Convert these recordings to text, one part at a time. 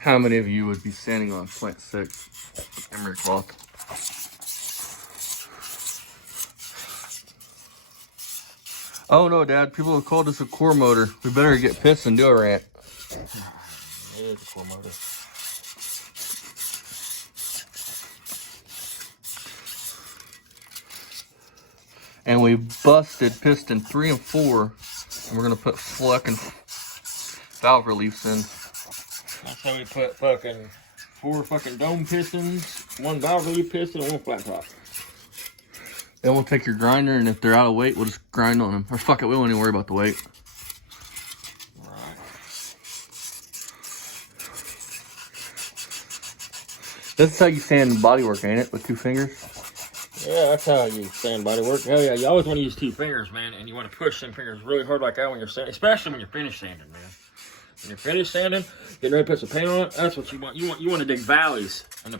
How many of you would be standing on plant 6 emery cloth? Oh no, Dad, people have called this a core motor. We better get pissed and do a rant. It is a core motor. And we busted piston 3 and 4, and we're gonna put fucking valve reliefs in. That's how we put fucking 4 fucking dome pistons, 1 valve relief piston, and 1 flat top. Then we'll take your grinder, and if they're out of weight, we'll just grind on them. Or fuck it, we won't even worry about the weight. Right. This is how you sand bodywork, ain't it? With 2 fingers? Yeah, that's how you sand body work. Hell yeah, you always want to use 2 fingers, man, and you want to push them fingers really hard like that when you're sanding, especially when you're finished sanding, man. When you're finished sanding, getting ready to put some paint on it, that's what you want. You want to dig valleys in the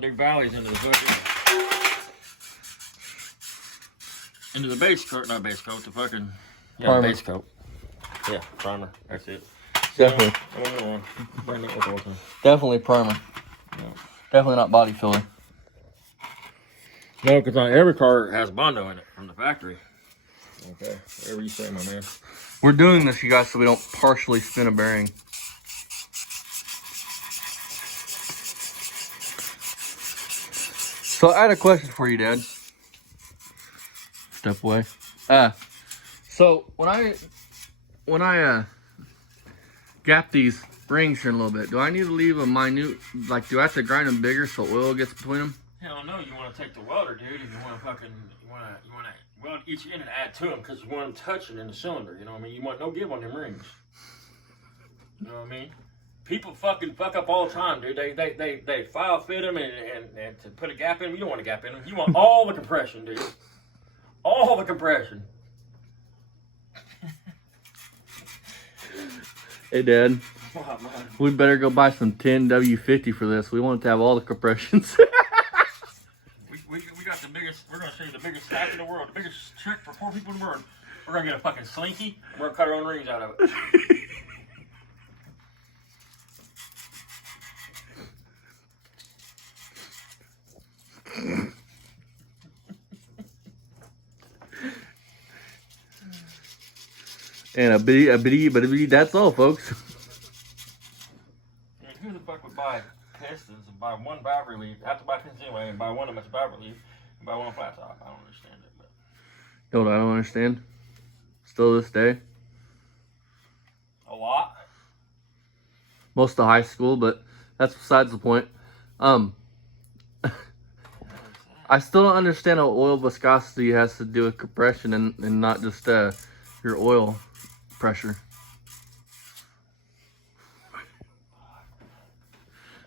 dig valleys into the base coat, not base coat, the fucking Primer. base coat. Yeah, primer. That's it. Definitely. Definitely primer. No. Definitely not body filler. No, because not every car has Bondo in it from the factory. Okay, whatever you say, my man. We're doing this, you guys, so we don't partially spin a bearing. So I had a question for you, Dad. Step away. So when I gap these rings here in a little bit, do I need to leave a minute, like, do I have to grind them bigger so oil gets between them? Hell no, you want to take the welder, dude, and you want to weld each end and add to them because you want them touching in the cylinder, you know what I mean? You want no give on them rings. You know what I mean? People fucking fuck up all the time, dude. They file fit them and to put a gap in them. You don't want a gap in them. You want all the compression, dude. All the compression. Hey, Dad. Wow, man. We better go buy some 10 W50 for this. We want it to have all the compressions. we got the biggest, we're going to show you the biggest stack in the world, the biggest trick for poor people in the world. We're going to get a fucking slinky, and we're going to cut our own rings out of it. And a bitty, that's all, folks. And who the fuck would buy pistons and buy 1 valve relief, have to buy pistons anyway, and buy 1 of them as a valve relief, and buy 1 flat top? I don't understand it, but. You know what I don't understand? Still to this day. A lot? Most of high school, but that's besides the point. I still don't understand how oil viscosity has to do with compression and not just your oil pressure.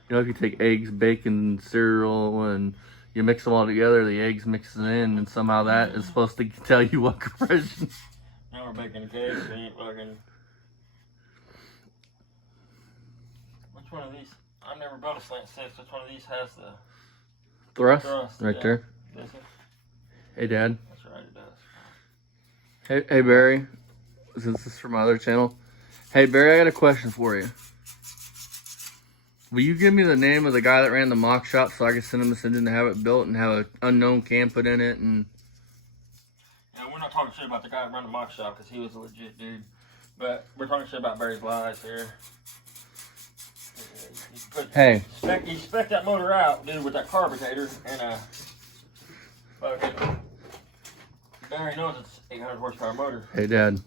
You know, if you take eggs, bacon, cereal, and you mix them all together, the eggs mix it in, and somehow that is supposed to tell you what compression. Now we're baking cakes, we ain't fucking. Which one of these? I've never built a slant 6. Which one of these has the Thrust? thrust? Right Yeah. there. This is? Hey, Dad. That's right, it does. Hey, Barry. Since this is from my other channel. Hey, Barry, I got a question for you. Will you give me the name of the guy that ran the mock shop so I can send him this engine to have it built and have an unknown cam put in it? And Yeah, we're not talking shit about the guy that ran the mock shop because he was a legit dude. But we're talking shit about Barry's lies here. Hey. He spec that motor out, dude, with that carburetor, and fucking Barry knows it's 800 horsepower motor. Hey, Dad.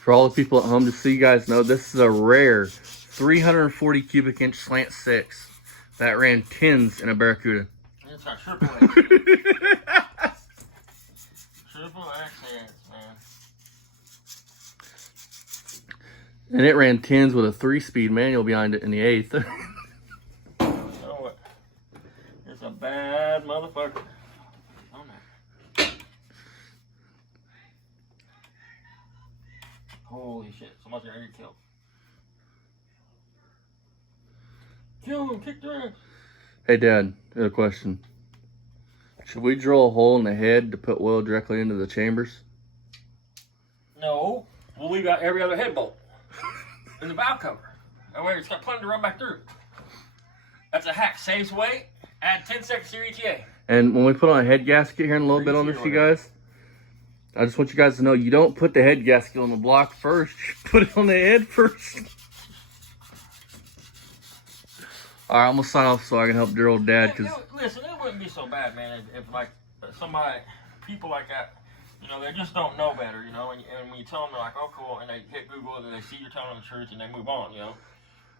For all the people at home, just so you guys know, this is a rare 340 cubic inch slant 6 that ran 10s in a Barracuda. It's got triple X. Triple X heads, man. And it ran 10s with a 3-speed manual behind it in the 8th. You know what? It's a bad motherfucker. Oh, no. Holy shit, someone's gonna get killed. Kill him, kick their ass. Hey, Dad, I got a question. Should we drill a hole in the head to put oil directly into the chambers? No. we'll leave out every other head bolt in the valve cover. That way it's got plenty to run back through. That's a hack. Saves weight. Add 10 seconds to your ETA. And when we put on a head gasket here in a little bit on this, you guys, I just want you guys to know you don't put the head gasket on the block first. You put it on the head first. All right, I'm gonna sign off so I can help dear old dad. Cause listen, it wouldn't be so bad, man, if like somebody, people like that, you know, they just don't know better, you know, and when you tell them, they're like, oh, cool, and they hit Google and they see you're telling them the truth and they move on, you know.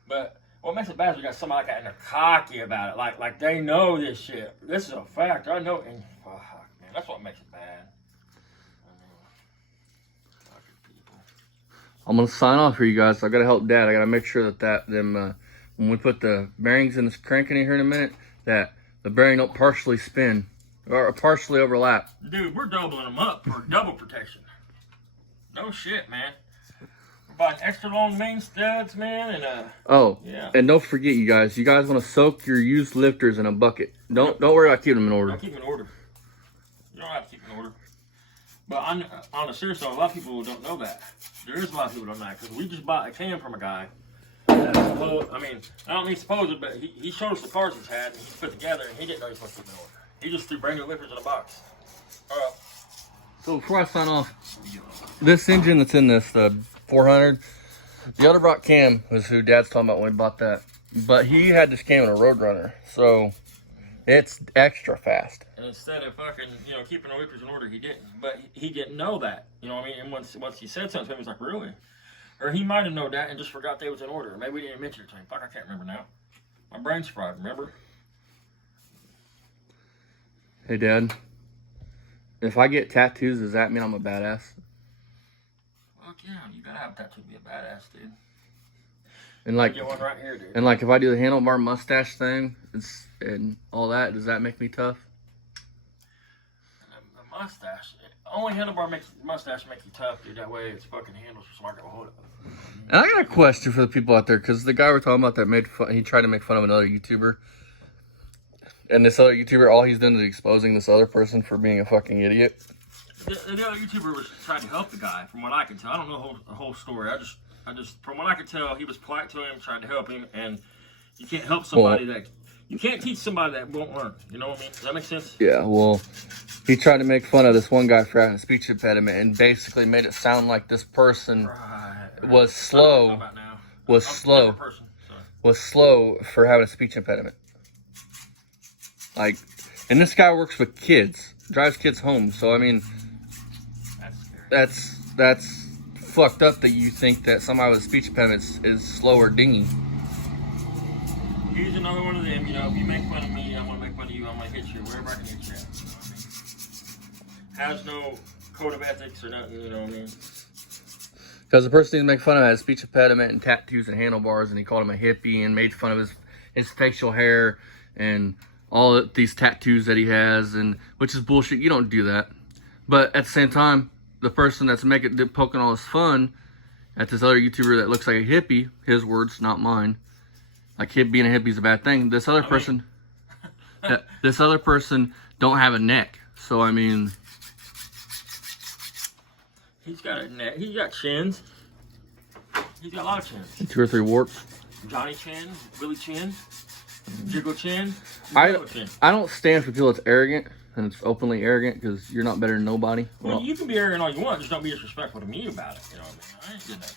But what makes it bad is we got somebody like that and they're cocky about it, like they know this shit. This is a fact, I know, and fuck, man, that's what makes it bad. I mean, fucking people. I'm gonna sign off here, you guys. I gotta help dad. I gotta make sure that when we put the bearings in this crank in here in a minute, that the bearing don't partially spin or partially overlap. Dude, we're doubling them up for double protection. No shit, man. We're buying extra long main studs, man, and oh, yeah. And don't forget, you guys want to soak your used lifters in a bucket. Don't worry about keeping them in order. Don't keep them in order. You don't have to keep them in order. But on a serious note, a lot of people don't know that. There is a lot of people who don't know that because we just bought a cam from a guy. I mean, I don't mean supposed, but he showed us the cars he's had and he's put together, and he didn't know he was supposed to keep in order. He just threw brand new lifters in a box. So before I sign off, this engine that's in this, the 400, the other brought cam was who Dad's talking about when we bought that. But he had this cam in a Roadrunner, so it's extra fast. And instead of fucking, you know, keeping the lifters in order, he didn't. But he didn't know that, you know what I mean? And once he said something to him, he was like, really? Or he might have known that and just forgot they was in order. Maybe we didn't mention it to him. Fuck, I can't remember now. My brain's fried, remember? Hey, Dad. If I get tattoos, does that mean I'm a badass? Fuck yeah, you gotta have a tattoo to be a badass, dude. And like, get one right here, dude. And like, if I do the handlebar mustache thing and all that, does that make me tough? The mustache. Only handlebar mustache make you tough, dude. That way it's fucking handles for somebody to hold it. And I got a question for the people out there, because the guy we're talking about that made fun, he tried to make fun of another YouTuber. And this other YouTuber, all he's doing is exposing this other person for being a fucking idiot. The other YouTuber was trying to help the guy, from what I can tell. I don't know the whole story. I just, from what I could tell, he was polite to him, tried to help him, and you can't help somebody you can't teach somebody that won't learn. You know what I mean? Does that make sense? Yeah, well, he tried to make fun of this one guy for having a speech impediment and basically made it sound like this person was slow for having a speech impediment. Like, and this guy works with kids, drives kids home. So I mean, that's fucked up that you think that somebody with a speech impediment is slow or dingy. He's another one of them. You know, if you make fun of me, I'm gonna make fun of you. I'm gonna hit you wherever I can hit you at. You know what I mean? Has no code of ethics or nothing. You know what I mean? Because the person he make fun of had a speech impediment and tattoos and handlebars, and he called him a hippie and made fun of his facial hair and all these tattoos that he has, and which is bullshit. You don't do that. But at the same time, the person that's poking all this fun at this other YouTuber that looks like a hippie, his words, not mine. Like being a hippie is a bad thing. This other person, this other person don't have a neck. So I mean, he's got a neck. He's got chins. He's got a lot of chins. 2 or 3 warts. Johnny Chin, Willie Chin, Jiggle Chin. I don't stand for people that's arrogant and it's openly arrogant, because you're not better than nobody. Well, you can be arrogant all you want, just don't be disrespectful to me about it. You know what I mean? I ain't doing that.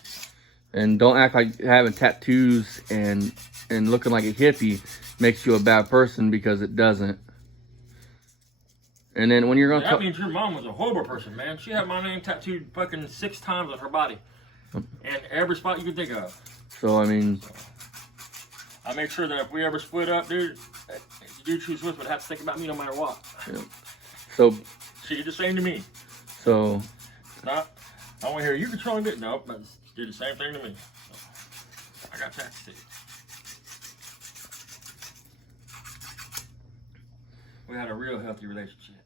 And don't act like having tattoos and looking like a hippie makes you a bad person, because it doesn't. And then when you're gonna that means your mom was a horrible person, man. She had my name tattooed fucking 6 times on her body, and every spot you could think of. So I mean, I make sure that if we ever split up, dude, the dude she was with would have to think about me no matter what. Yeah. So she did the same to me. So not, I want to hear you controlling it. Nope, but did the same thing to me. So, I got taxed too. We had a real healthy relationship.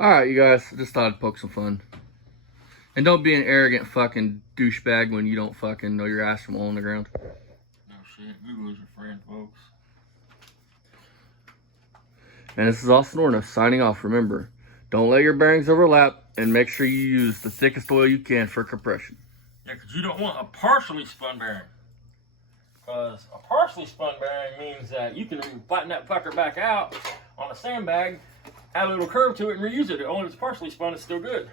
alright, you guys, just thought I'd poke some fun. And don't be an arrogant fucking douchebag when you don't fucking know your ass from hole in the ground. No shit, Google is your friend, folks. And this is Austin Orna signing off. Remember, Don't let your bearings overlap, and make sure you use the thickest oil you can for compression. Yeah, because you don't want a partially spun bearing. Because a partially spun bearing means that you can flatten that fucker back out on a sandbag, add a little curve to it, and reuse it. Only if it's partially spun, it's still good.